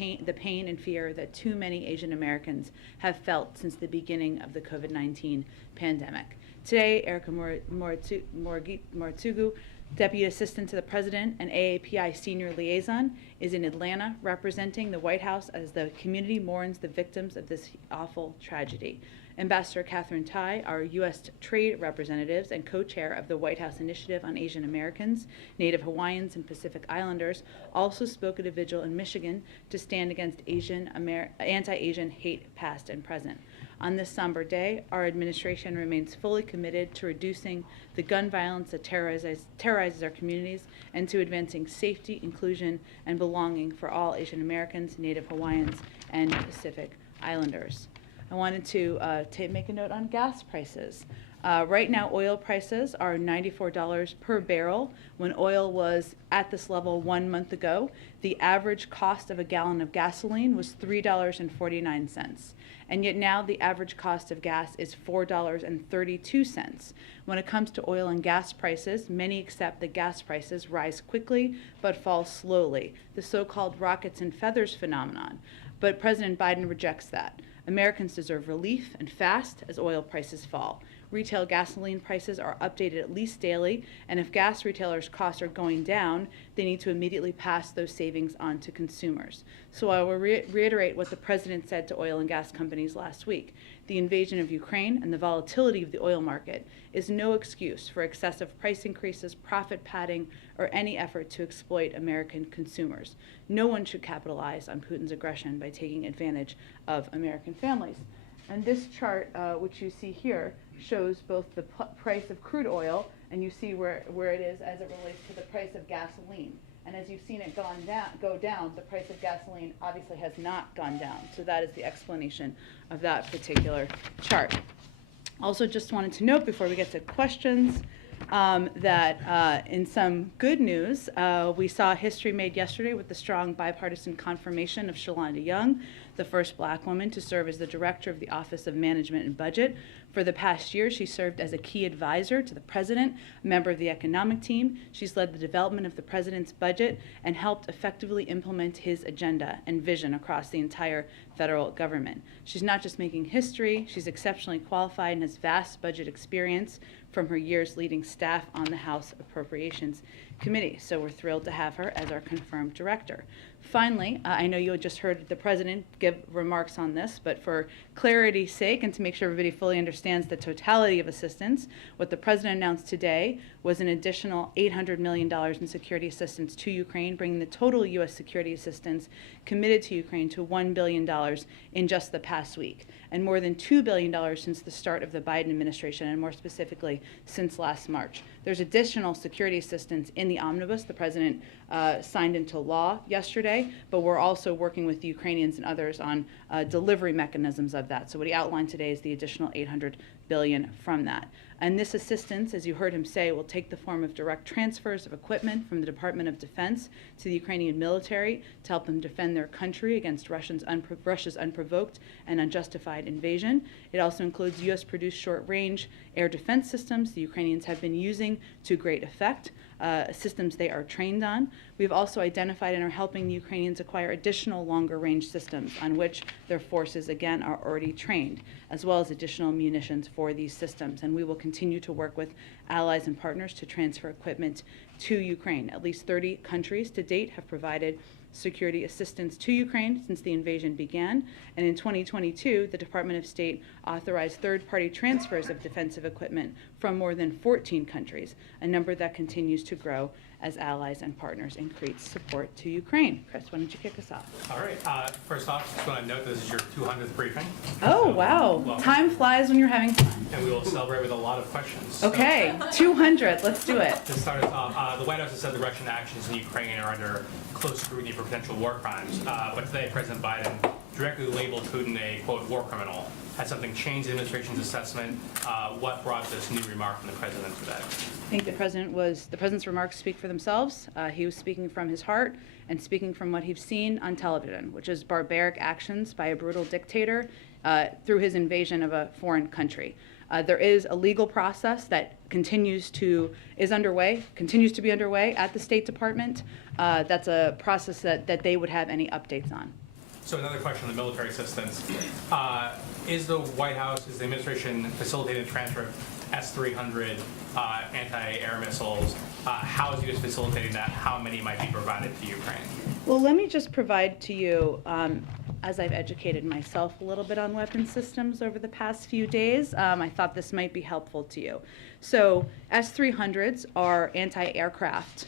the pain and fear that too many Asian Americans have felt since the beginning of the COVID-19 pandemic. Today, Erica Moratugu, Deputy Assistant to the President and AAPI Senior Liaison, is in Atlanta representing the White House as the community mourns the victims of this awful tragedy. Ambassador Catherine Tai, our U.S. Trade Representatives and co-chair of the White House Initiative on Asian Americans, Native Hawaiians, and Pacific Islanders, also spoke at a vigil in Michigan to stand against anti-Asian hate past and present. On this somber day, our administration remains fully committed to reducing the gun violence that terrorizes our communities and to advancing safety, inclusion, and belonging for all Asian Americans, Native Hawaiians, and Pacific Islanders. I wanted to make a note on gas prices. Right now, oil prices are $94 per barrel. When oil was at this level 1 month ago, the average cost of a gallon of gasoline was $3.49. And yet now the average cost of gas is $4.32. When it comes to oil and gas prices, many accept that gas prices rise quickly but fall slowly, the so-called rockets and feathers phenomenon. But President Biden rejects that. Americans deserve relief and fast as oil prices fall. Retail gasoline prices are updated at least daily, and if gas retailers' costs are going down, they need to immediately pass those savings on to consumers. So I will reiterate what the President said to oil and gas companies last week. The invasion of Ukraine and the volatility of the oil market is no excuse for excessive price increases, profit padding, or any effort to exploit American consumers. No one should capitalize on Putin's aggression by taking advantage of American families. And this chart, which you see here, shows both the price of crude oil, and you see where it is as it relates to the price of gasoline. And as you've seen it go down, the price of gasoline obviously has not gone down. So that is the explanation of that particular chart. Also just wanted to note before we get to questions that in some good news, we saw history made yesterday with the strong bipartisan confirmation of Shalonda Young, the first black woman to serve as the director of the Office of Management and Budget. For the past year, she served as a key advisor to the president, a member of the economic team. She's led the development of the president's budget and helped effectively implement his agenda and vision across the entire federal government. She's not just making history, she's exceptionally qualified and has vast budget experience from her years leading staff on the House Appropriations Committee. So we're thrilled to have her as our confirmed director. Finally, I know you had just heard the president give remarks on this, but for clarity's sake and to make sure everybody fully understands the totality of assistance, what the president announced today was an additional $800 million in security assistance to Ukraine, bringing the total U.S. security assistance committed to Ukraine to $1 billion in just the past week, and more than $2 billion since the start of the Biden administration, and more specifically since last March. There's additional security assistance in the omnibus the president signed into law yesterday, but we're also working with the Ukrainians and others on delivery mechanisms of that. So what he outlined today is the additional $800 billion from that. And this assistance, as you heard him say, will take the form of direct transfers of equipment from the Department of Defense to the Ukrainian military to help them defend their country against Russia's unprovoked and unjustified invasion. It also includes U.S.-produced short-range air defense systems the Ukrainians have been using to great effect, systems they are trained on. We've also identified and are helping the Ukrainians acquire additional longer-range systems on which their forces, again, are already trained, as well as additional munitions for these systems. And we will continue to work with allies and partners to transfer equipment to Ukraine. At least 30 countries to date have provided security assistance to Ukraine since the invasion began. And in 2022, the Department of State authorized third-party transfers of defensive equipment from more than 14 countries, a number that continues to grow as allies and partners increase support to Ukraine. Chris, why don't you kick us off? All right. First off, just want to note this is your 200th briefing. Oh, so, wow. welcome. Time flies when you're having fun. And we will celebrate with a lot of questions. Okay, 200. Let's do it. To start us off, the White House has said the Russian actions in Ukraine are under close scrutiny for potential war crimes. But today, President Biden directly labeled Putin a, quote, war criminal. Has something changed the administration's assessment? What brought this new remark from the president today? I think the president's remarks speak for themselves. He was speaking from his heart and speaking from what he's seen on television, which is barbaric actions by a brutal dictator through his invasion of a foreign country. There is a legal process that continues to be underway at the State Department. That's a process that they would have any updates on. So another question on the military assistance. Is the White House, is the administration facilitating the transfer of S-300 anti-air missiles? How is the U.S. facilitating that? How many might be provided to Ukraine? Well, let me just provide to you, as I've educated myself a little bit on weapon systems over the past few days, I thought this might be helpful to you. So S-300s are anti-aircraft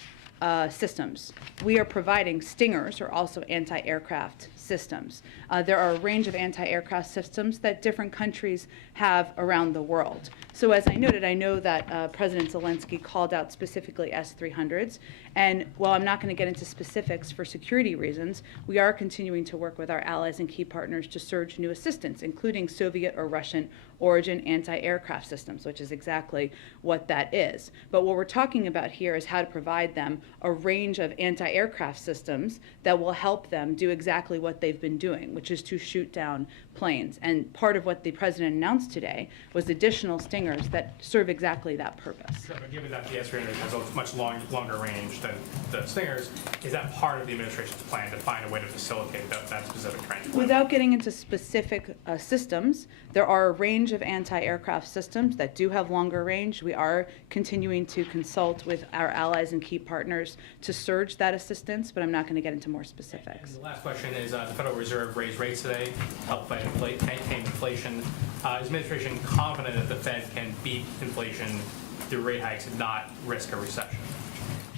systems. We are providing Stingers, are also anti-aircraft systems. There are a range of anti-aircraft systems that different countries have around the world. So as I noted, I know that President Zelensky called out specifically S-300s, and while I'm not going to get into specifics for security reasons, we are continuing to work with our allies and key partners to surge new assistance, including Soviet or Russian origin anti-aircraft systems, which is exactly what that is. But what we're talking about here is how to provide them a range of anti-aircraft systems that will help them do exactly what they've been doing, which is to shoot down planes. And part of what the president announced today was additional Stingers that serve exactly that purpose. So, but given that the S-300 has a much longer range than the Stingers, is that part of the administration's plan to find a way to facilitate that specific transfer? Without getting into specific systems, there are a range of anti-aircraft systems that do have longer range. We are continuing to consult with our allies and key partners to surge that assistance, but I'm not going to get into more specifics. And the last question is, the Federal Reserve raised rates today, help fight tame inflation. Is the administration confident that the Fed can beat inflation through rate hikes and not risk a recession?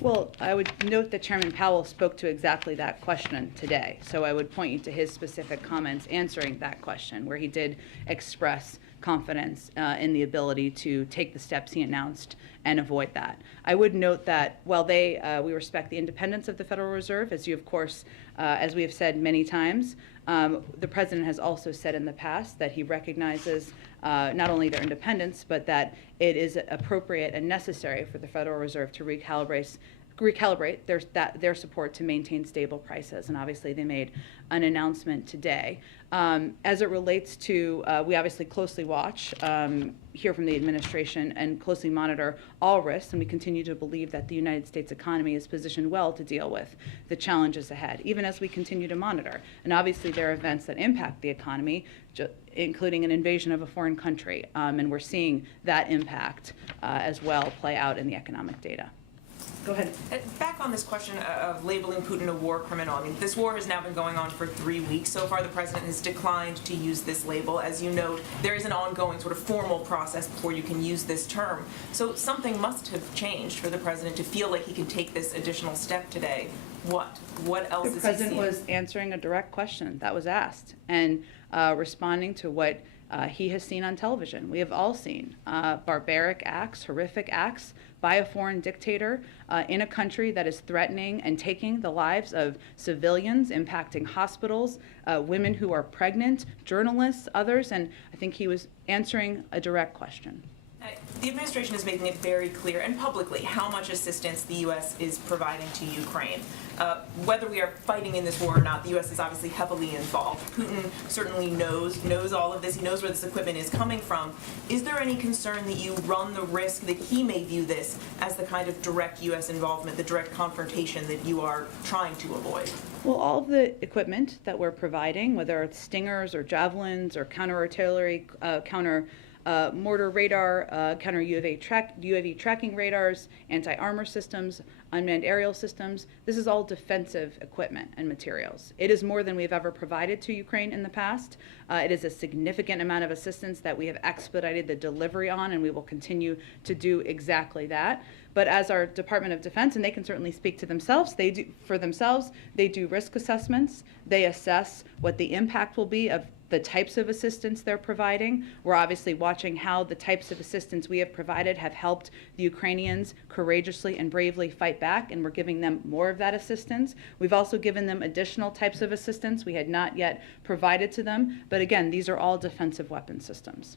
Well, I would note that Chairman Powell spoke to exactly that question today. So I would point you to his specific comments answering that question, where he did express confidence in the ability to take the steps he announced and avoid that. I would note that while we respect the independence of the Federal Reserve, as you, of course, as we have said many times, the president has also said in the past that he recognizes not only their independence, but that it is appropriate and necessary for the Federal Reserve to recalibrate their support to maintain stable prices. And obviously they made an announcement today. As it relates to, we obviously closely watch, hear from the administration, and closely monitor all risks, and we continue to believe that the United States economy is positioned well to deal with the challenges ahead, even as we continue to monitor. And obviously there are events that impact the economy, including an invasion of a foreign country, and we're seeing that impact as well play out in the economic data. Go ahead. Back on this question of labeling Putin a war criminal. I mean, this war has now been going on for 3 weeks. So far, the president has declined to use this label. As you note, there is an ongoing sort of formal process before you can use this term. So something must have changed for the president to feel like he can take this additional step today. What? What else is he seeing? The president was answering a direct question that was asked and responding to what he has seen on television. We have all seen barbaric acts, horrific acts by a foreign dictator in a country that is threatening and taking the lives of civilians, impacting hospitals, women who are pregnant, journalists, others, and I think he was answering a direct question. The administration is making it very clear and publicly how much assistance the U.S. is providing to Ukraine. Whether we are fighting in this war or not, the U.S. is obviously heavily involved. Putin certainly knows all of this. He knows where this equipment is coming from. Is there any concern that you run the risk that he may view this as the kind of direct U.S. involvement, the direct confrontation that you are trying to avoid? Well, all of the equipment that we're providing, whether it's Stingers or Javelins or counter-artillery, mortar radar, counter UAV tracking radars, anti-armor systems, unmanned aerial systems. This is all defensive equipment and materials. It is more than we've ever provided to Ukraine in the past. It is a significant amount of assistance that we have expedited the delivery on, and we will continue to do exactly that. But as our Department of Defense, and they can certainly speak to themselves, they do risk assessments. They assess what the impact will be of the types of assistance they're providing. We're obviously watching how the types of assistance we have provided have helped the Ukrainians courageously and bravely fight back, and we're giving them more of that assistance. We've also given them additional types of assistance we had not yet provided to them, but again, these are all defensive weapon systems.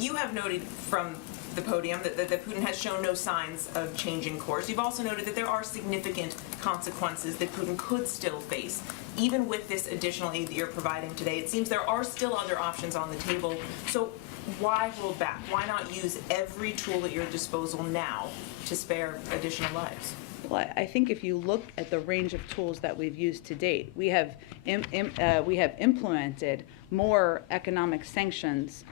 You have noted from the podium that Putin has shown no signs of changing course. You've also noted that there are significant consequences that Putin could still face. Even with this additional aid that you're providing today, it seems there are still other options on the table. So why hold back? Why not use every tool at your disposal now to spare additional lives? Well, I think if you look at the range of tools that we've used to date, we have implemented more economic sanctions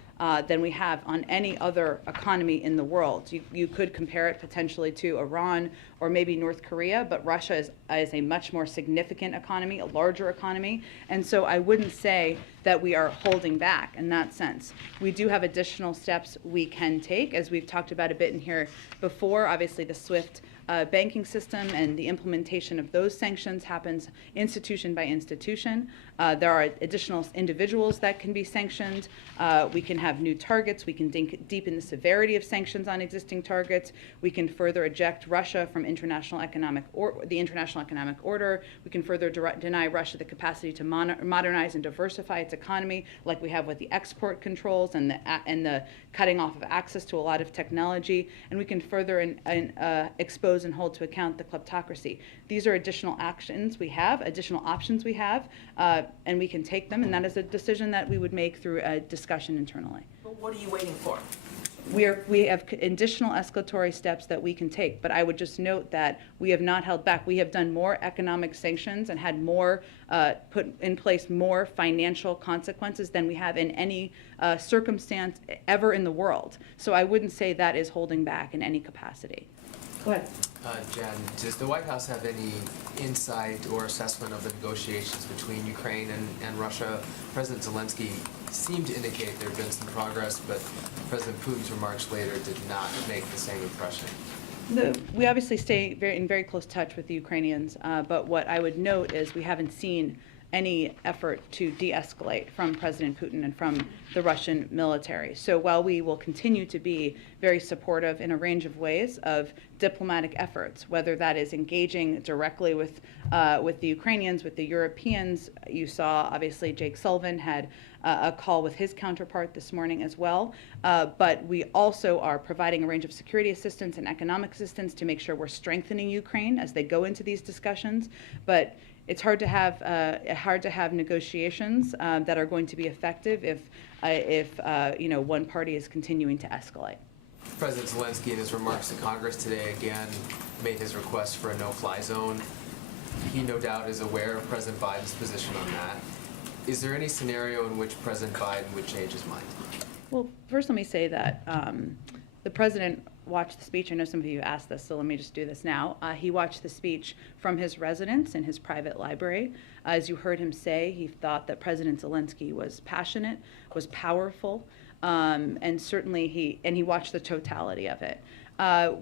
than we have on any other economy in the world. You could compare it potentially to Iran or maybe North Korea, but Russia is a much more significant economy, a larger economy, and so I wouldn't say that we are holding back in that sense. We do have additional steps we can take, as we've talked about a bit in here before. Obviously, the SWIFT banking system and the implementation of those sanctions happens institution by institution. There are additional individuals that can be sanctioned. We can have new targets. We can deepen the severity of sanctions on existing targets. We can further eject Russia from the international economic order. We can further deny Russia the capacity to modernize and diversify its economy, like we have with the export controls and the cutting off of access to a lot of technology. And we can further expose and hold to account the kleptocracy. These are additional actions we have, additional options we have, and we can take them, and that is a decision that we would make through a discussion internally. But what are you waiting for? We have additional escalatory steps that we can take, but I would just note that we have not held back. We have done more economic sanctions and had more, put in place more financial consequences than we have in any circumstance ever in the world. So I wouldn't say that is holding back in any capacity. Go ahead. Jen, does the White House have any insight or assessment of the negotiations between Ukraine and Russia? President Zelensky seemed to indicate there had been some progress, but President Putin's remarks later did not make the same impression. We obviously stay in very close touch with the Ukrainians, but what I would note is we haven't seen any effort to de-escalate from President Putin and from the Russian military. So while we will continue to be very supportive in a range of ways of diplomatic efforts, whether that is engaging directly with the Ukrainians, with the Europeans, you saw obviously Jake Sullivan had a call with his counterpart this morning as well, but we also are providing a range of security assistance and economic assistance to make sure we're strengthening Ukraine as they go into these discussions. But it's hard to have negotiations that are going to be effective if one party is continuing to escalate. President Zelensky, in his remarks to Congress today, again made his request for a no-fly zone. He no doubt is aware of President Biden's position on that. Is there any scenario in which President Biden would change his mind? Well, first let me say that the president watched the speech. I know some of you asked this, so let me just do this now. He watched the speech from his residence in his private library. As you heard him say, he thought that President Zelensky was passionate, was powerful, and certainly he watched the totality of it.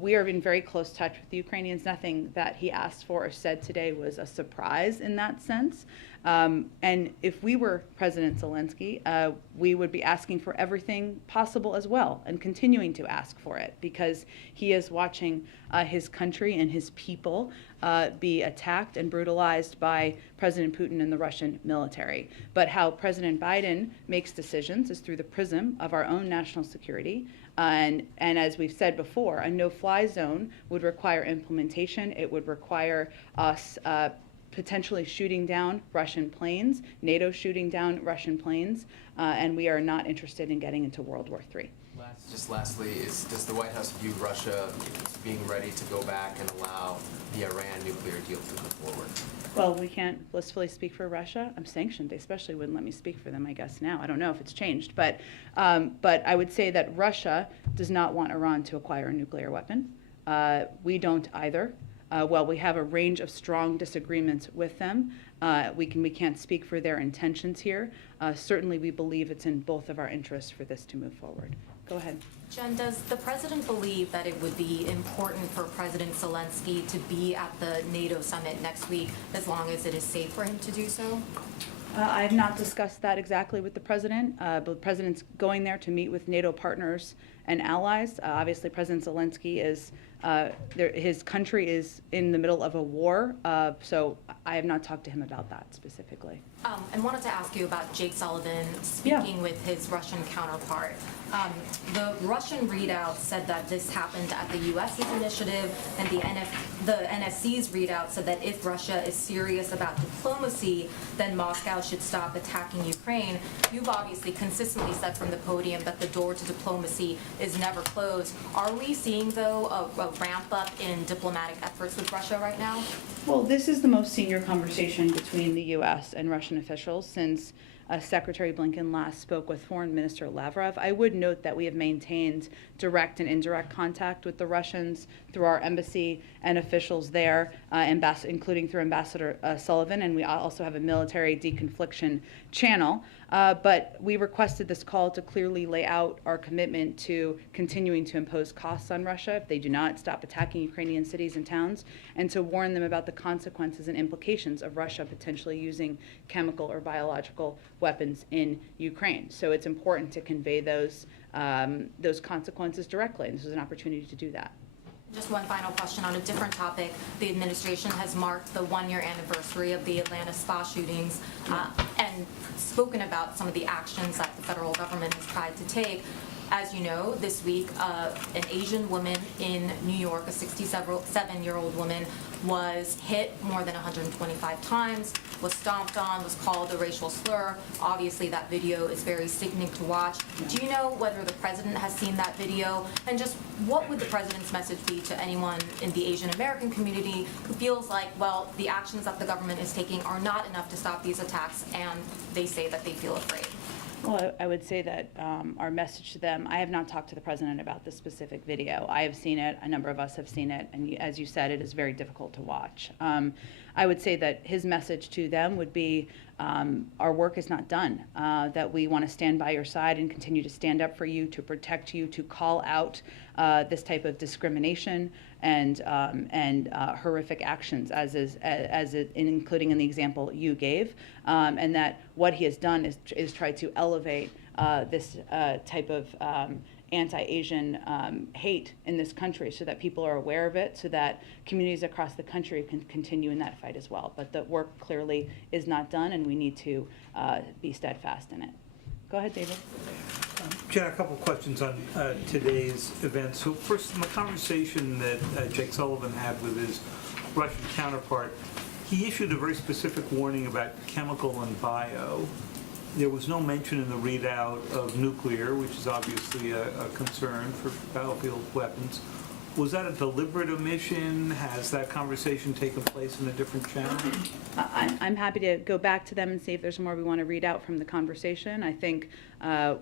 We are in very close touch with the Ukrainians. Nothing that he asked for or said today was a surprise in that sense. And if we were President Zelensky, we would be asking for everything possible as well and continuing to ask for it because he is watching his country and his people be attacked and brutalized by President Putin and the Russian military. But how President Biden makes decisions is through the prism of our own national security. And as we've said before, a no-fly zone would require implementation. It would require us potentially shooting down Russian planes, NATO shooting down Russian planes, and we are not interested in getting into World War III. Just lastly, does the White House view Russia being ready to go back and allow the Iran nuclear deal to move forward? Well, we can't blissfully speak for Russia. I'm sanctioned. They especially wouldn't let me speak for them, I guess, now. I don't know if it's changed. But I would say that Russia does not want Iran to acquire a nuclear weapon. We don't either. While we have a range of strong disagreements with them, we can't speak for their intentions here. Certainly, we believe it's in both of our interests for this to move forward. Go ahead. Jen, does the president believe that it would be important for President Zelensky to be at the NATO summit next week as long as it is safe for him to do so? I have not discussed that exactly with the president, but the president's going there to meet with NATO partners and allies. Obviously, President Zelensky is, his country is in the middle of a war, so I have not talked to him about that specifically. And wanted to ask you about Jake Sullivan Yeah. speaking with his Russian counterpart. The Russian readout said that this happened at the U.S.'s initiative, and the NSC's readout said that if Russia is serious about diplomacy, then Moscow should stop attacking Ukraine. You've obviously consistently said from the podium that the door to diplomacy is never closed. Are we seeing, though, a ramp up in diplomatic efforts with Russia right now? Well, this is the most senior conversation between the U.S. and Russian officials since Secretary Blinken last spoke with Foreign Minister Lavrov. I would note that we have maintained direct and indirect contact with the Russians through our embassy and officials there, including through Ambassador Sullivan, and we also have a military deconfliction channel. But we requested this call to clearly lay out our commitment to continuing to impose costs on Russia if they do not stop attacking Ukrainian cities and towns, and to warn them about the consequences and implications of Russia potentially using chemical or biological weapons in Ukraine. So it's important to convey those consequences directly, and this is an opportunity to do that. Just one final question on a different topic. The administration has marked the one-year anniversary of the Atlanta spa shootings and spoken about some of the actions that the federal government has tried to take. As you know, this week, an Asian woman in New York, a 67-year-old woman, was hit more than 125 times, was stomped on, was called a racial slur. Obviously, that video is very sickening to watch. Do you know whether the president has seen that video? And just what would the president's message be to anyone in the Asian American community who feels like, well, the actions that the government is taking are not enough to stop these attacks, and they say that they feel afraid? Well, I would say that our message to them, I have not talked to the president about this specific video. I have seen it, a number of us have seen it, and as you said, it is very difficult to watch. I would say that his message to them would be our work is not done, that we want to stand by your side and continue to stand up for you, to protect you, to call out this type of discrimination and horrific actions, including in the example you gave, and that what he has done is try to elevate this type of anti-Asian hate in this country so that people are aware of it, so that communities across the country can continue in that fight as well. But the work clearly is not done, and we need to be steadfast in it. Go ahead, David. Jen, a couple of questions on today's event. So first, in the conversation that Jake Sullivan had with his Russian counterpart, he issued a very specific warning about chemical and bio. There was no mention in the readout of nuclear, which is obviously a concern for battlefield weapons. Was that a deliberate omission? Has that conversation taken place in a different channel? I'm happy to go back to them and see if there's more we want to read out from the conversation. I think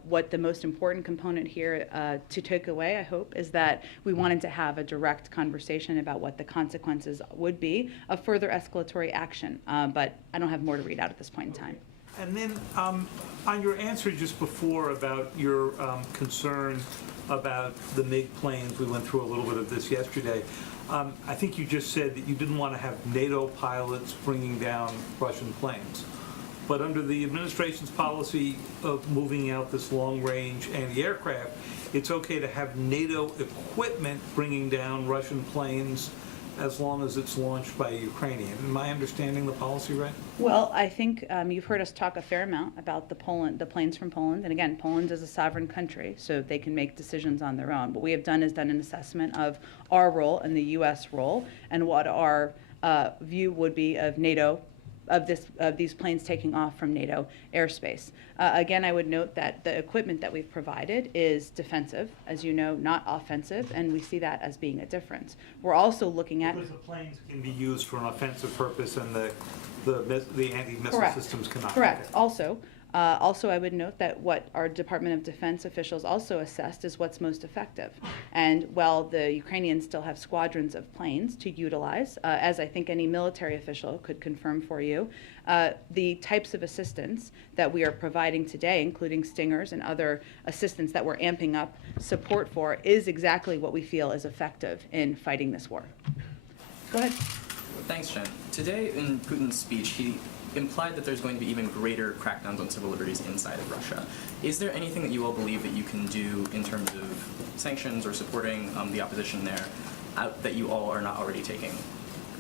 what the most important component here to take away, I hope, is that we wanted to have a direct conversation about what the consequences would be of further escalatory action. But I don't have more to read out at this point in time. And then on your answer just before about your concern about the MiG planes, we went through a little bit of this yesterday. I think you just said that you didn't want to have NATO pilots bringing down Russian planes. But under the administration's policy of moving out this long-range anti-aircraft, it's okay to have NATO equipment bringing down Russian planes as long as it's launched by a Ukrainian. Am I understanding the policy right? Well, I think you've heard us talk a fair amount about the planes from Poland. And again, Poland is a sovereign country, so they can make decisions on their own. What we have done is done an assessment of our role and the U.S. role and what our view would be of NATO, of these planes taking off from NATO airspace. Again, I would note that the equipment that we've provided is defensive, as you know, not offensive, and we see that as being a difference. We're also looking at... Because the planes can be used for an offensive purpose and the anti-missile systems cannot. Correct. Okay. Also, I would note that what our Department of Defense officials also assessed is what's most effective. And while the Ukrainians still have squadrons of planes to utilize, as I think any military official could confirm for you, the types of assistance that we are providing today, including Stingers and other assistance that we're amping up support for, is exactly what we feel is effective in fighting this war. Go ahead. Thanks, Jen. Today in Putin's speech, he implied that there's going to be even greater crackdowns on civil liberties inside of Russia. Is there anything that you all believe that you can do in terms of sanctions or supporting the opposition there that you all are not already taking?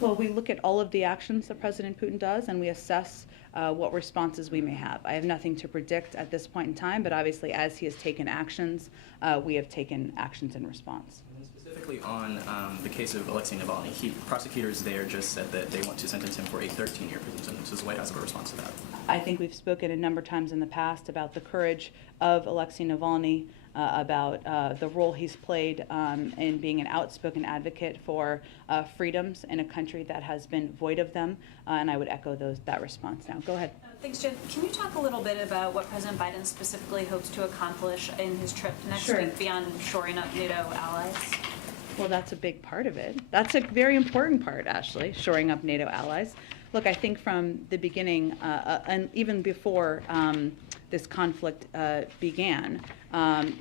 Well, we look at all of the actions that President Putin does, and we assess what responses we may have. I have nothing to predict at this point in time, but obviously as he has taken actions, we have taken actions in response. And specifically on the case of Alexei Navalny, prosecutors there just said that they want to sentence him for a 13-year prison sentence. Does the White House have a response to that? I think we've spoken a number of times in the past about the courage of Alexei Navalny, about the role he's played in being an outspoken advocate for freedoms in a country that has been void of them, and I would echo that response now. Go ahead. Thanks, Jen. Can you talk a little bit about what President Biden specifically hopes to accomplish in his trip next Sure. week beyond shoring up NATO allies? Well, that's a big part of it. That's a very important part, Ashley, shoring up NATO allies. Look, I think from the beginning, and even before this conflict began,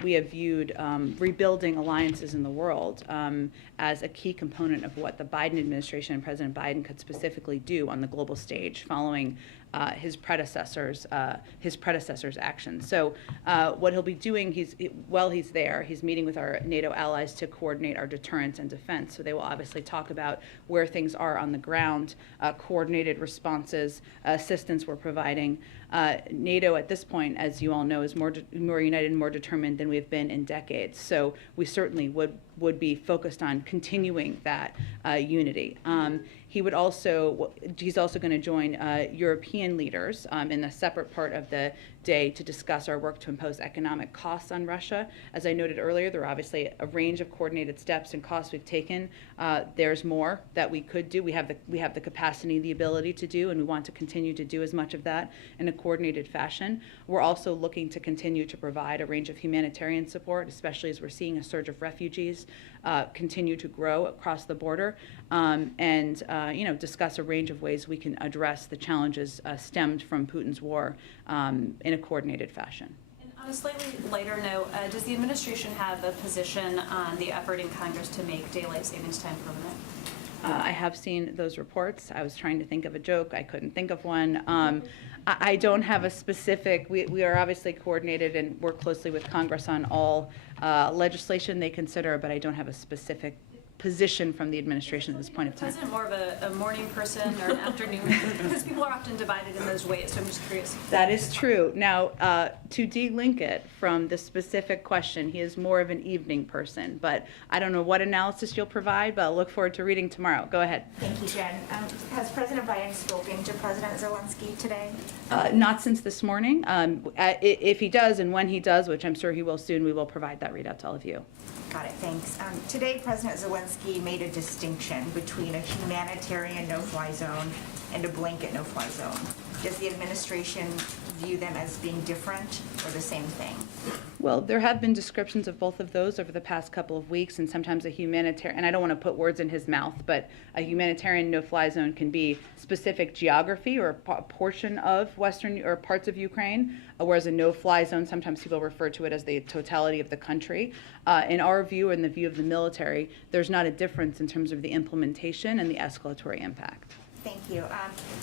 we have viewed rebuilding alliances in the world as a key component of what the Biden administration and President Biden could specifically do on the global stage following his predecessor's actions. So what he'll be doing, while he's there, he's meeting with our NATO allies to coordinate our deterrence and defense. So they will obviously talk about where things are on the ground, coordinated responses, assistance we're providing. NATO at this point, as you all know, is more united and more determined than we've been in decades. So we certainly would be focused on continuing that unity. He's also going to join European leaders in a separate part of the day to discuss our work to impose economic costs on Russia. As I noted earlier, there are obviously a range of coordinated steps and costs we've taken. There's more that we could do. We have the capacity, the ability to do, and we want to continue to do as much of that in a coordinated fashion. We're also looking to continue to provide a range of humanitarian support, especially as we're seeing a surge of refugees continue to grow across the border, and discuss a range of ways we can address the challenges stemmed from Putin's war in a coordinated fashion. And on a slightly lighter note, does the administration have a position on the effort in Congress to make daylight savings time permanent? I have seen those reports. I was trying to think of a joke. I couldn't think of one. I don't have a specific, we are obviously coordinated and work closely with Congress on all legislation they consider, but I don't have a specific position from the administration at this point of time. President more of a morning person or an afternoon? Because people are often divided in those ways, so I'm just curious. That is true. Now, to de-link it from the specific question, he is more of an evening person, but I don't know what analysis you'll provide, but I'll look forward to reading tomorrow. Go ahead. Thank you, Jen. Has President Biden spoken to President Zelensky today? Not since this morning. If he does, and when he does, which I'm sure he will soon, we will provide that readout to all of you. Got it, thanks. Today, President Zelensky made a distinction between a humanitarian no-fly zone and a blanket no-fly zone. Does the administration view them as being different or the same thing? Well, there have been descriptions of both of those over the past couple of weeks, and sometimes a humanitarian, and I don't want to put words in his mouth, but a humanitarian no-fly zone can be specific geography or a portion of western or parts of Ukraine, whereas a no-fly zone, sometimes people refer to it as the totality of the country. In our view, in the view of the military, there's not a difference in terms of the implementation and the escalatory impact. Thank you.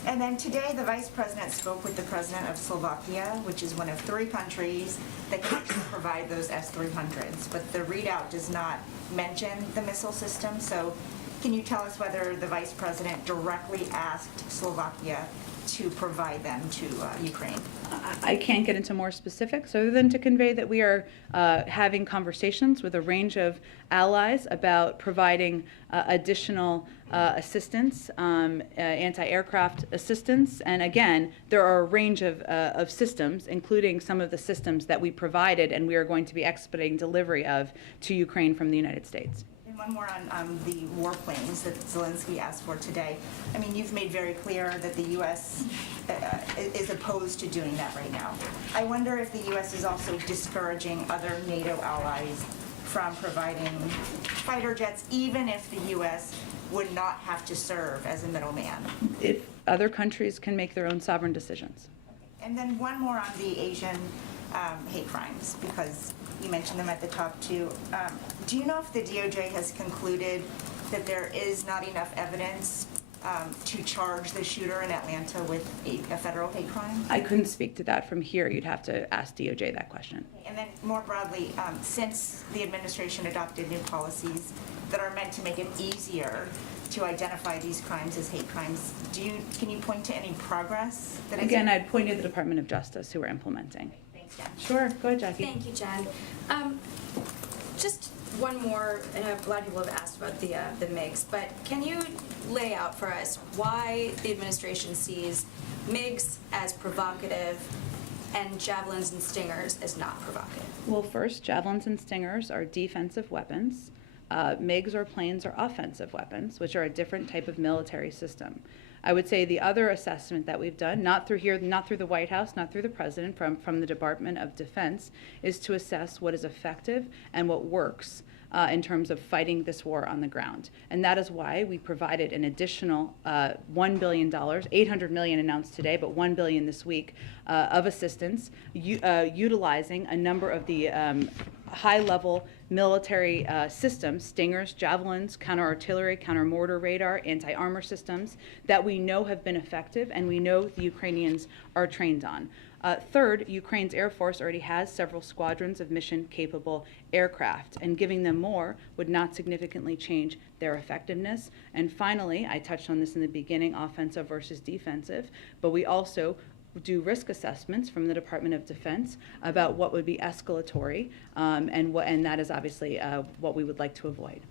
And then today, the Vice President spoke with the President of Slovakia, which is one of 3 countries that can actually provide those S-300s. But the readout does not mention the missile system. So can you tell us whether the Vice President directly asked Slovakia to provide them to Ukraine? I can't get into more specifics other than to convey that we are having conversations with a range of allies about providing additional assistance, anti-aircraft assistance. And again, there are a range of systems, including some of the systems that we provided and we are going to be expediting delivery of to Ukraine from the United States. One more on the warplanes that Zelensky asked for today. I mean, you've made very clear that the U.S. Is opposed to doing that right now. I wonder if the U.S. is also discouraging other NATO allies from providing fighter jets, even if the U.S. would not have to serve as a middleman. If other countries can make their own sovereign decisions. And then one more on the Asian hate crimes, because you mentioned them at the top too. Do you know if the DOJ has concluded that there is not enough evidence to charge the shooter in Atlanta with a federal hate crime? I couldn't speak to that from here. You'd have to ask DOJ that question. And then more broadly, since the administration adopted new policies that are meant to make it easier to identify these crimes as hate crimes. Can you point to any progress that has? Again, I'd point to the Department of Justice who are implementing. Thanks, Jen. Sure, go ahead, Jackie. Thank you, Jen. Just one more, and a lot of people have asked about the MiGs, but can you lay out for us why the administration sees MiGs as provocative and javelins and stingers as not provocative? Well, first, javelins and stingers are defensive weapons. MiGs or planes are offensive weapons, which are a different type of military system. I would say the other assessment that we've done, not through here, not through the White House, not through the President, from the Department of Defense, is to assess what is effective and what works in terms of fighting this war on the ground. And that is why we provided an additional $1 billion, $800 million announced today, but $1 billion this week of assistance, utilizing a number of the high-level military systems, stingers, javelins, counter-artillery, counter-mortar radar, anti-armor systems that we know have been effective and we know the Ukrainians are trained on. Third, Ukraine's Air Force already has several squadrons of mission-capable aircraft, and giving them more would not significantly change their effectiveness. And finally, I touched on this in the beginning, offensive versus defensive, but we also do risk assessments from the Department of Defense about what would be escalatory, and that is obviously what we would like to avoid.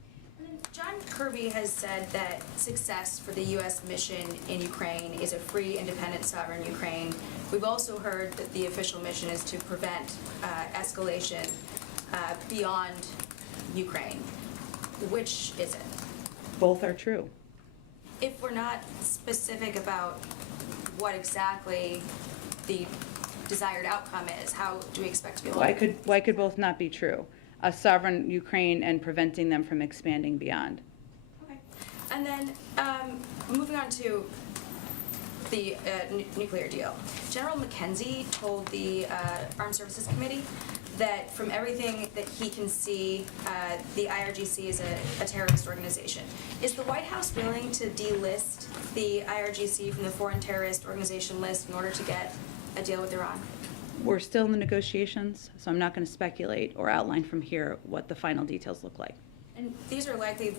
John Kirby has said that success for the U.S. mission in Ukraine is a free, independent, sovereign Ukraine. We've also heard that the official mission is to prevent escalation beyond Ukraine. Which is it? Both are true. If we're not specific about what exactly the desired outcome is, how do we expect to be able to? Why could both not be true? A sovereign Ukraine and preventing them from expanding beyond. Okay. And then moving on to the nuclear deal. General McKenzie told the Armed Services Committee that from everything that he can see, the IRGC is a terrorist organization. Is the White House willing to delist the IRGC from the foreign terrorist organization list in order to get a deal with Iran? We're still in the negotiations, so I'm not going to speculate or outline from here what the final details look like. And these are likely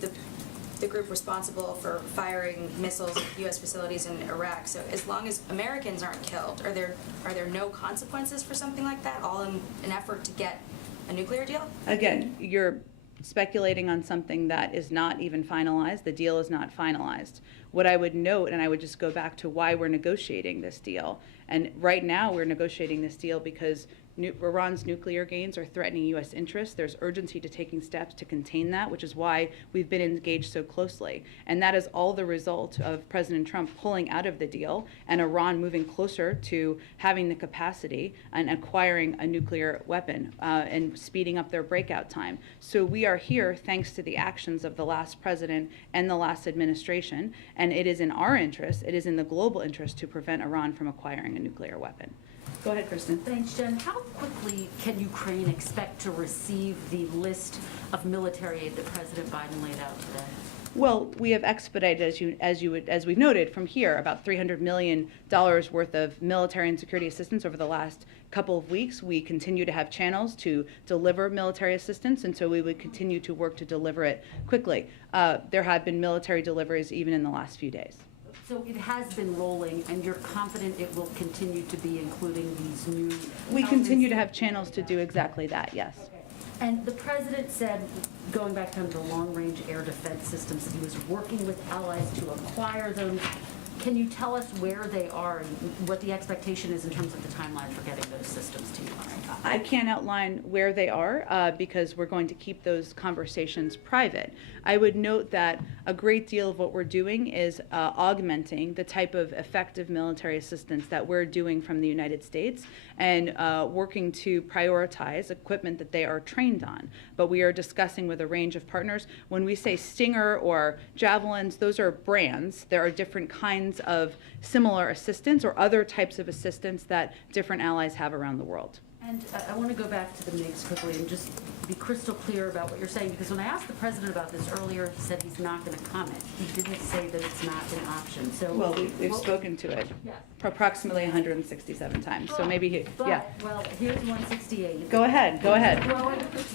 the group responsible for firing missiles at U.S. facilities in Iraq. So as long as Americans aren't killed, are there no consequences for something like that, all in an effort to get a nuclear deal? Again, you're speculating on something that is not even finalized. The deal is not finalized. What I would note, and I would just go back to why we're negotiating this deal, and right now we're negotiating this deal because Iran's nuclear gains are threatening U.S. interests. There's urgency to taking steps to contain that, which is why we've been engaged so closely. And that is all the result of President Trump pulling out of the deal and Iran moving closer to having the capacity and acquiring a nuclear weapon and speeding up their breakout time. So we are here thanks to the actions of the last president and the last administration, and it is in our interest, it is in the global interest to prevent Iran from acquiring a nuclear weapon. Go ahead, Kristen. Thanks, Jen. How quickly can Ukraine expect to receive the list of military aid that President Biden laid out today? Well, we have expedited, as we've noted from here, about $300 million worth of military and security assistance over the last couple of weeks. We continue to have channels to deliver military assistance, and so we would continue to work to deliver it quickly. There have been military deliveries even in the last few days. So it has been rolling, and you're confident it will continue to be, including these new... We continue to have channels to do exactly that, yes. Okay. And the president said, going back to the long-range air defense systems, that he was working with allies to acquire them. Can you tell us where they are and what the expectation is in terms of the timeline for getting those systems to you? I can't outline where they are because we're going to keep those conversations private. I would note that a great deal of what we're doing is augmenting the type of effective military assistance that we're doing from the United States and working to prioritize equipment that they are trained on. But we are discussing with a range of partners. When we say Stinger or Javelins, those are brands. There are different kinds of similar assistance or other types of assistance that different allies have around the world. And I want to go back to the MiGs quickly and just be crystal clear about what you're saying, because when I asked the president about this earlier, he said he's not going to comment. He didn't say that it's not an option. So well, we've spoken to it approximately 167 times. So maybe he, yeah. Well, here's 168. Go ahead. Go ahead.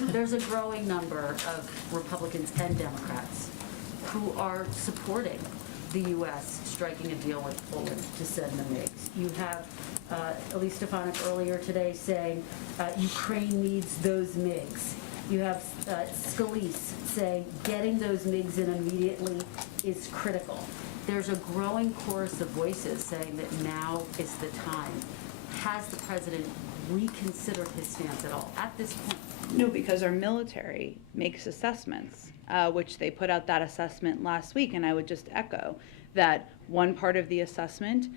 There's a growing number of Republicans and Democrats who are supporting the U.S. striking a deal with Poland to send the MiGs. You have Elise Stefanik earlier today saying Ukraine needs those MiGs. You have Scalise saying getting those MiGs in immediately is critical. There's a growing chorus of voices saying that now is the time. Has the president reconsidered his stance at all at this point? No, because our military makes assessments, which they put out that assessment last week, and I would just echo that one part of the assessment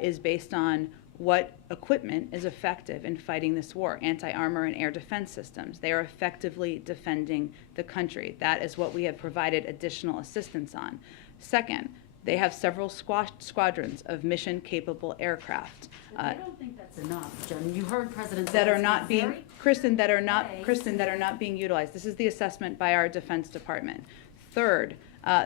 is based on what equipment is effective in fighting this war, anti-armor and air defense systems. They are effectively defending the country. That is what we have provided additional assistance on. Second, they have several squadrons of mission-capable aircraft. I don't think that's enough, Jen. You heard President That are Zelensky not being, very Kristen, that are not, Okay. Kristen, that are not being utilized. This is the assessment by our Defense Department. Third,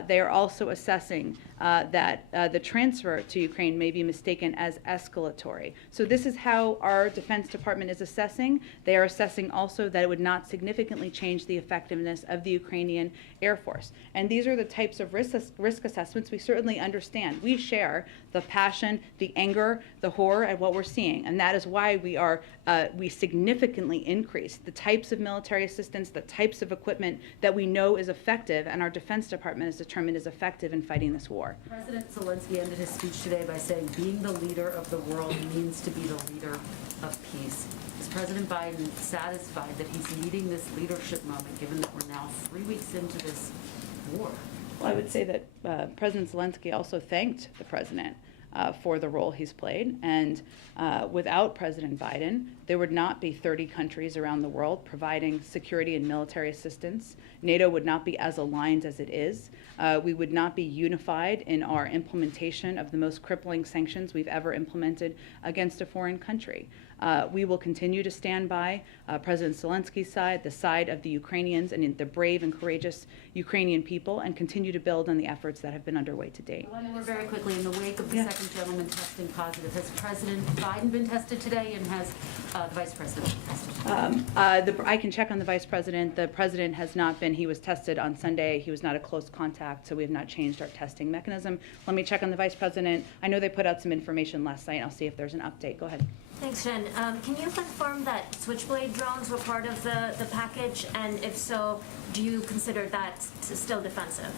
they are also assessing that the transfer to Ukraine may be mistaken as escalatory. So this is how our Defense Department is assessing. They are assessing also that it would not significantly change the effectiveness of the Ukrainian Air Force. And these are the types of risk assessments we certainly understand. We share the passion, the anger, the horror at what we're seeing. And that is why we significantly increase the types of military assistance, the types of equipment that we know is effective, and our Defense Department is determined is effective in fighting this war. President Zelensky ended his speech today by saying, being the leader of the world means to be the leader of peace. Is President Biden satisfied that he's leading this leadership moment, given that we're now 3 weeks into this war? Well, I would say that President Zelensky also thanked the president for the role he's played. And without President Biden, there would not be 30 countries around the world providing security and military assistance. NATO would not be as aligned as it is. We would not be unified in our implementation of the most crippling sanctions we've ever implemented against a foreign country. We will continue to stand by President Zelensky's side, the side of the Ukrainians and the brave and courageous Ukrainian people, and continue to build on the efforts that have been underway to date. One more very quickly, in the wake of the Yeah. second gentleman testing positive, has President Biden been tested today, and has the Vice President been tested? I can check on the Vice President. The President has not been. He was tested on Sunday. He was not a close contact, so we have not changed our testing mechanism. Let me check on the Vice President. I know they put out some information last night. I'll see if there's an update. Go ahead. Thanks, Jen. Can you confirm that Switchblade drones were part of the package? And if so, do you consider that still defensive?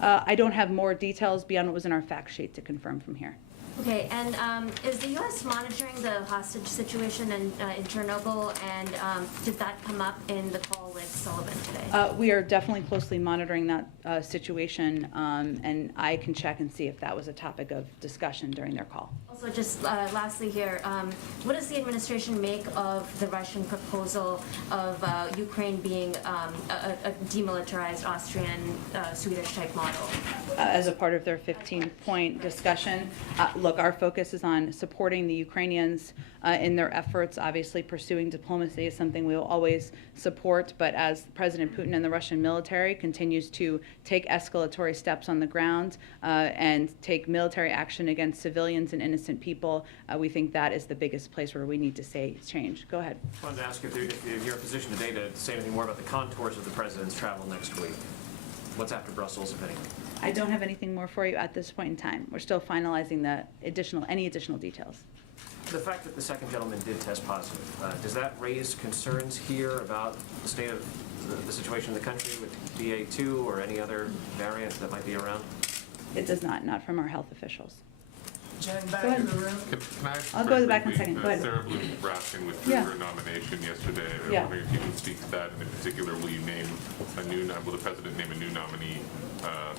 I don't have more details beyond what was in our fact sheet to confirm from here. Okay, and is the U.S. monitoring the hostage situation in Chernobyl? And did that come up in the call with Sullivan today? We are definitely closely monitoring that situation, and I can check and see if that was a topic of discussion during their call. Also, just lastly here, what does the administration make of the Russian proposal of Ukraine being a demilitarized Austrian, Swedish type model? As a part of their 15-point discussion, look, our focus is on supporting the Ukrainians in their efforts. Obviously, pursuing diplomacy is something we will always support, but as President Putin and the Russian military continues to take escalatory steps on the ground and take military action against civilians and innocent people, we think that is the biggest place where we need to say change. Go ahead. I wanted to ask if you're in a position today to say anything more about the contours of the president's travel next week. What's after Brussels, if anything? I don't have anything more for you at this point in time. We're still finalizing any additional details. The fact that the second gentleman did test positive, does that raise concerns here about the state of the situation in the country with BA2 or any other variant that might be around? It does not from our health officials. Jen, Go back ahead. in the room. Can I ask I'll go to the back in a briefly, second. Go ahead. Sarah Bloom Raskin withdrew Yeah. her nomination yesterday. I'm Yeah. wondering if you can speak to that, and in particular, will the president name a new nominee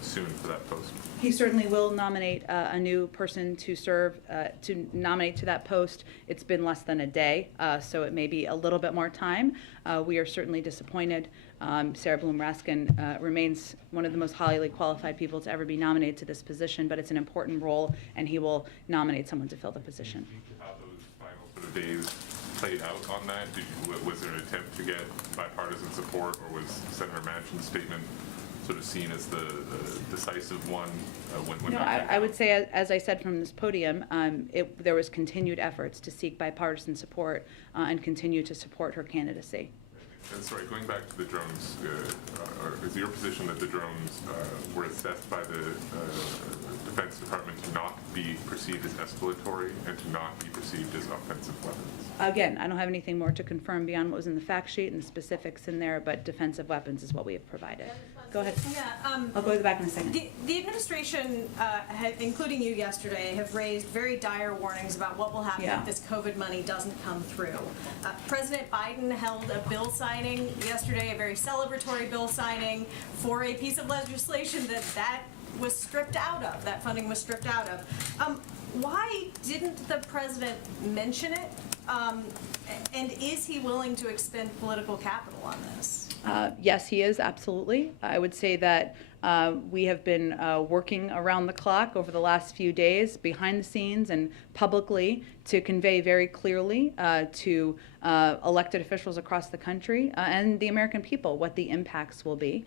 soon for that post? He certainly will nominate a new person to serve, to nominate to that post. It's been less than a day, so it may be a little bit more time. We are certainly disappointed. Sarah Bloom Raskin remains one of the most highly qualified people to ever be nominated to this position, but it's an important role, and he will nominate someone to fill the position. How those final sort of days played out on that? Was there an attempt to get bipartisan support, or was Senator Manchin's statement sort of seen as the decisive one when No, that I would say, as I said from this podium, there was continued efforts to seek bipartisan support and continue to support her candidacy. And sorry, going back to the drones, is your position that the drones were assessed by the Defense Department to not be perceived as escalatory and to not be perceived as offensive weapons? Again, I don't have anything more to confirm beyond what was in the fact sheet and the specifics in there, but defensive weapons is what we have provided. Go ahead. Yeah, I'll go to the back in a second. The administration, including you yesterday, have raised very dire warnings about what will happen if this COVID money doesn't come through. President Biden held a bill signing yesterday, a very celebratory bill signing for a piece of legislation that was stripped out of, that funding was stripped out of. Why didn't the president mention it? And is he willing to expend political capital on this? Yes, he is, absolutely. I would say that we have been working around the clock over the last few days, behind the scenes and publicly, to convey very clearly to elected officials across the country and the American people what the impacts will be.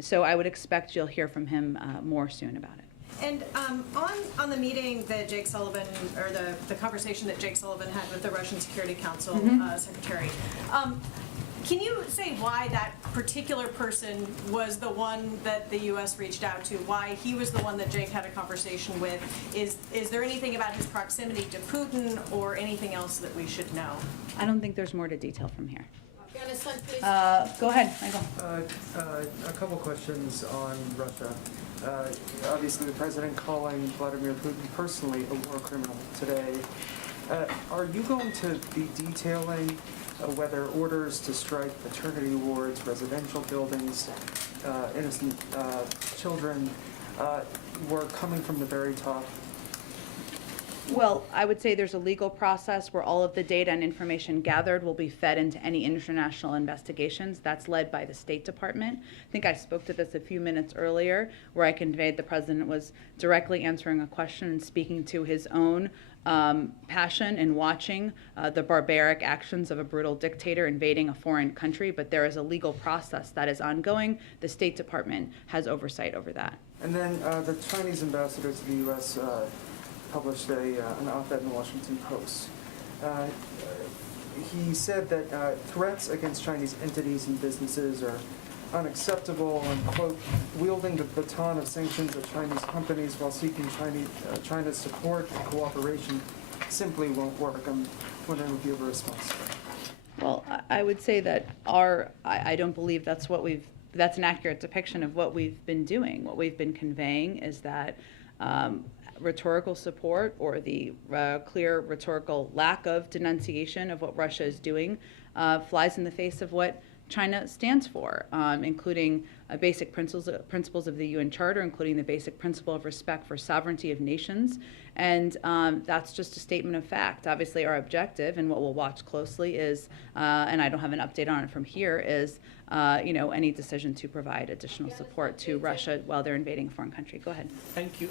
So I would expect you'll hear from him more soon about it. And on the meeting that Jake Sullivan, or the conversation that Jake Sullivan had with the Russian Security Council secretary, can you say why that particular person was the one that the U.S. reached out to, why he was the one that Jake had a conversation with? Is there anything about his proximity to Putin or anything else that we should know? I don't think there's more to detail from here. Please. Go ahead, Michael. A couple questions on Russia. Obviously, the president calling Vladimir Putin personally a war criminal today. Are you going to be detailing whether orders to strike maternity wards, residential buildings, innocent children were coming from the very top? Well, I would say there's a legal process where all of the data and information gathered will be fed into any international investigations. That's led by the State Department. I think I spoke to this a few minutes earlier, where I conveyed the president was directly answering a question and speaking to his own passion in watching the barbaric actions of a brutal dictator invading a foreign country, but there is a legal process that is ongoing. The State Department has oversight over that. And then the Chinese ambassador to the U.S. Published an op-ed in the Washington Post. He said that threats against Chinese entities and businesses are unacceptable and, quote, wielding the baton of sanctions at Chinese companies while seeking China's support and cooperation simply won't work. I'm wondering if you have a response to that. Well, I would say that I don't believe that's an accurate depiction of what we've been doing. What we've been conveying is that rhetorical support or the clear rhetorical lack of denunciation of what Russia is doing flies in the face of what China stands for, including basic principles of the UN Charter, including the basic principle of respect for sovereignty of nations. And that's just a statement of fact. Obviously, our objective and what we'll watch closely is, and I don't have an update on it from here, is any decision to provide additional support to Russia while they're invading a foreign country. Go ahead. Thank you.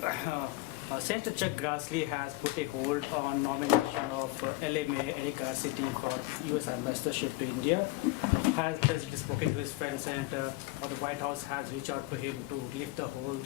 Senator Chuck Grassley has put a hold on nomination of LMA Erika City for U.S. ambassadorship to India. Has the President spoken to his friend Senator, or the White House has reached out to him to lift the hold?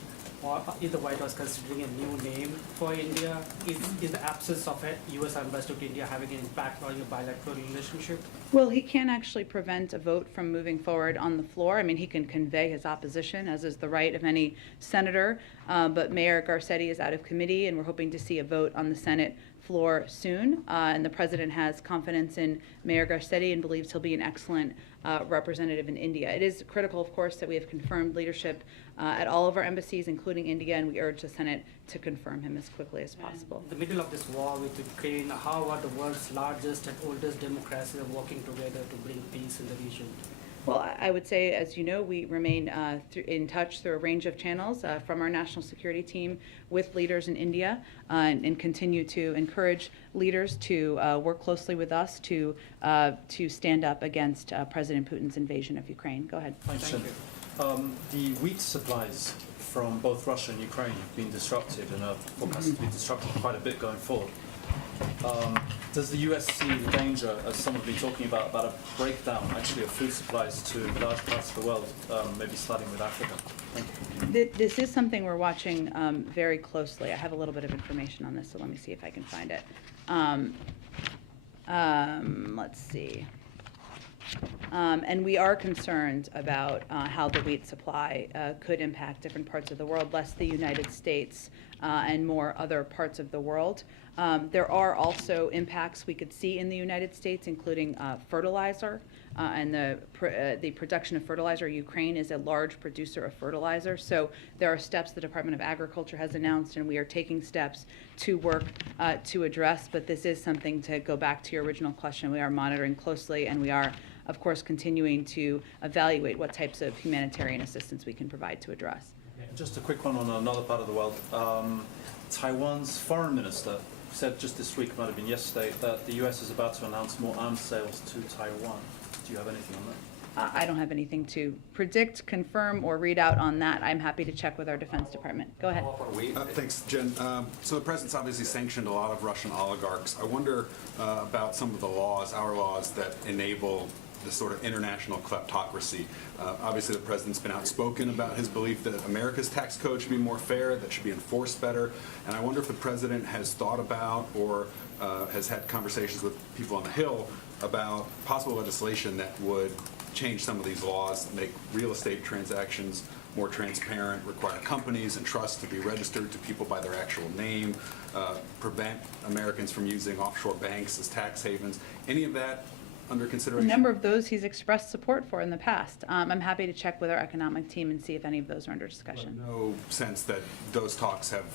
Or is the White House considering a new name for India? Is the absence of a U.S. ambassador to India having an impact on your bilateral relationship? Well, he can't actually prevent a vote from moving forward on the floor. I mean, he can convey his opposition, as is the right of any senator, but Mayor Garcetti is out of committee, and we're hoping to see a vote on the Senate floor soon. And the president has confidence in Mayor Garcetti and believes he'll be an excellent representative in India. It is critical, of course, that we have confirmed leadership at all of our embassies, including India, and we urge the Senate to confirm him as quickly as possible. In the middle of this war with Ukraine, how are the world's largest and oldest democracies working together to bring peace in the region? Well, I would say, as you know, we remain in touch through a range of channels from our national security team with leaders in India and continue to encourage leaders to work closely with us to stand up against President Putin's invasion of Ukraine. Go ahead. Thank you. The wheat supplies from both Russia and Ukraine have been disrupted and are forecast to be disrupted quite a bit going forward. Does the US see the danger, as some have been talking about a breakdown actually of food supplies to large parts of the world, maybe starting with Africa? Thank you. This is something we're watching very closely. I have a little bit of information on this, so let me see if I can find it. Let's see. And we are concerned about how the wheat supply could impact different parts of the world, less the United States and more other parts of the world. There are also impacts we could see in the United States, including fertilizer and the production of fertilizer. Ukraine is a large producer of fertilizer, so there are steps the Department of Agriculture has announced, and we are taking steps to work to address. But this is something, to go back to your original question, we are monitoring closely, and we are, of course, continuing to evaluate what types of humanitarian assistance we can provide to address. Just a quick one on another part of the world. Taiwan's foreign minister said just this week, might have been yesterday, that the US is about to announce more arms sales to Taiwan. Do you have anything on that? I don't have anything to predict, confirm, or read out on that. I'm happy to check with our Defense Department. Go ahead. Thanks, Jen. So the president's obviously sanctioned a lot of Russian oligarchs. I wonder about some of the laws, our laws, that enable this sort of international kleptocracy. Obviously, the president's been outspoken about his belief that America's tax code should be more fair, that should be enforced better. And I wonder if the president has thought about or has had conversations with people on the Hill about possible legislation that would change some of these laws, make real estate transactions more transparent, require companies and trusts to be registered to people by their actual name, prevent Americans from using offshore banks as tax havens. Any of that under consideration? A number of those he's expressed support for in the past. I'm happy to check with our economic team and see if any of those are under discussion. But no sense that those talks have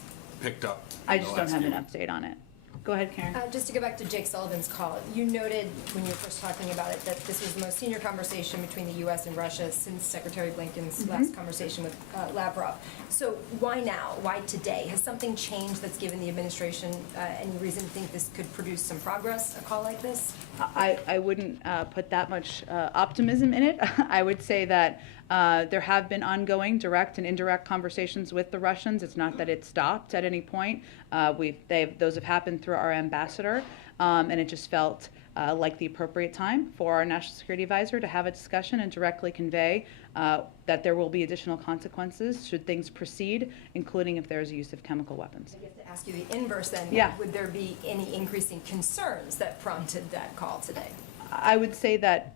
picked up? I just don't have an update on it. Go ahead, Karen. Just to go back to Jake Sullivan's call, you noted when you were first talking about it that this was the most senior conversation between the U.S. and Russia since Secretary Blinken's last conversation with Lavrov. So why now? Why today? Has something changed that's given the administration any reason to think this could produce some progress, a call like this? I wouldn't put that much optimism in it. I would say that there have been ongoing direct and indirect conversations with the Russians. It's not that it stopped at any point. Those have happened through our ambassador, and it just felt like the appropriate time for our National Security Advisor to have a discussion and directly convey that there will be additional consequences should things proceed, including if there is a use of chemical weapons. I guess to ask you the inverse then, would there be any increasing concerns that prompted that call today? I would say that,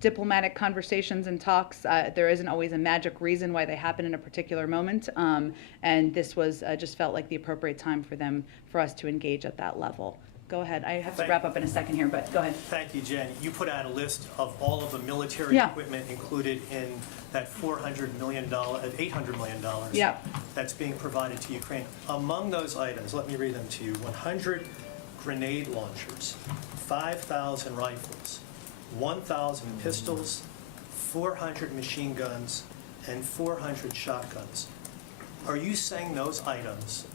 diplomatic conversations and talks, there isn't always a magic reason why they happen in a particular moment, and this was just felt like the appropriate time for us to engage at that level. Go ahead. I have to wrap up in a second here, but go ahead. Thank you, Jen. You put out a list of all of the military equipment included in that $800 million that's being provided to Ukraine. Among those items, let me read them to you: 100 grenade launchers, 5,000 rifles, 1,000 pistols, 400 machine guns, and 400 shotguns. Are you saying those items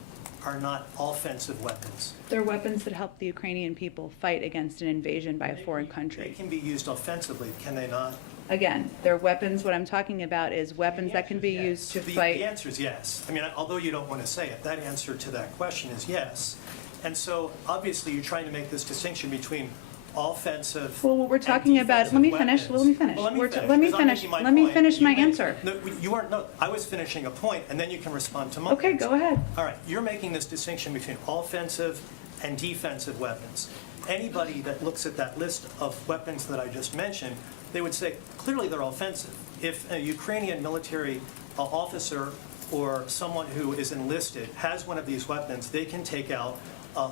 are not offensive weapons? They're weapons that help the Ukrainian people fight against an invasion by a foreign country. They can be used offensively, can they not? Again, they're weapons. What I'm talking about is weapons that can be used to fight. The answer is yes. I mean, although you don't want to say it, that answer to that question is yes. And so, obviously, you're trying to make this distinction between offensive. Well, what we're talking about. Let me finish. Let me finish. Well, Let me finish my answer. No, you aren't. No, I was finishing a point, and then you can respond to mine. Okay, go ahead. All right, you're making this distinction between offensive and defensive weapons. Anybody that looks at that list of weapons that I just mentioned, they would say clearly they're offensive. If a Ukrainian military officer or someone who is enlisted has one of these weapons, they can take out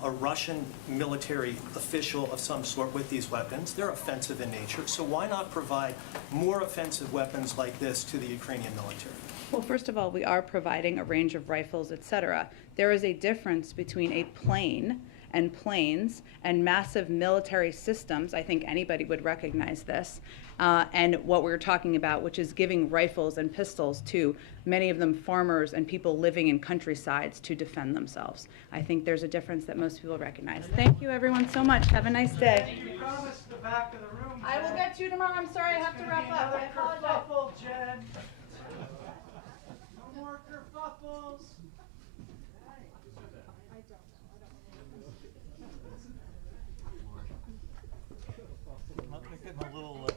a Russian military official of some sort with these weapons. They're offensive in nature. So why not provide more offensive weapons like this to the Ukrainian military? Well, first of all, we are providing a range of rifles, etc. There is a difference between a plane and planes and massive military systems. I think anybody would recognize this. And what we're talking about, which is giving rifles and pistols to many of them farmers and people living in countrysides to defend themselves. I think there's a difference that most people recognize. Thank you, everyone, so much. Have a nice day. You promised the back of the room. I will get to you tomorrow. I'm sorry, I have to wrap up. I apologize. Jen. No more kerfuffles. I'm getting a little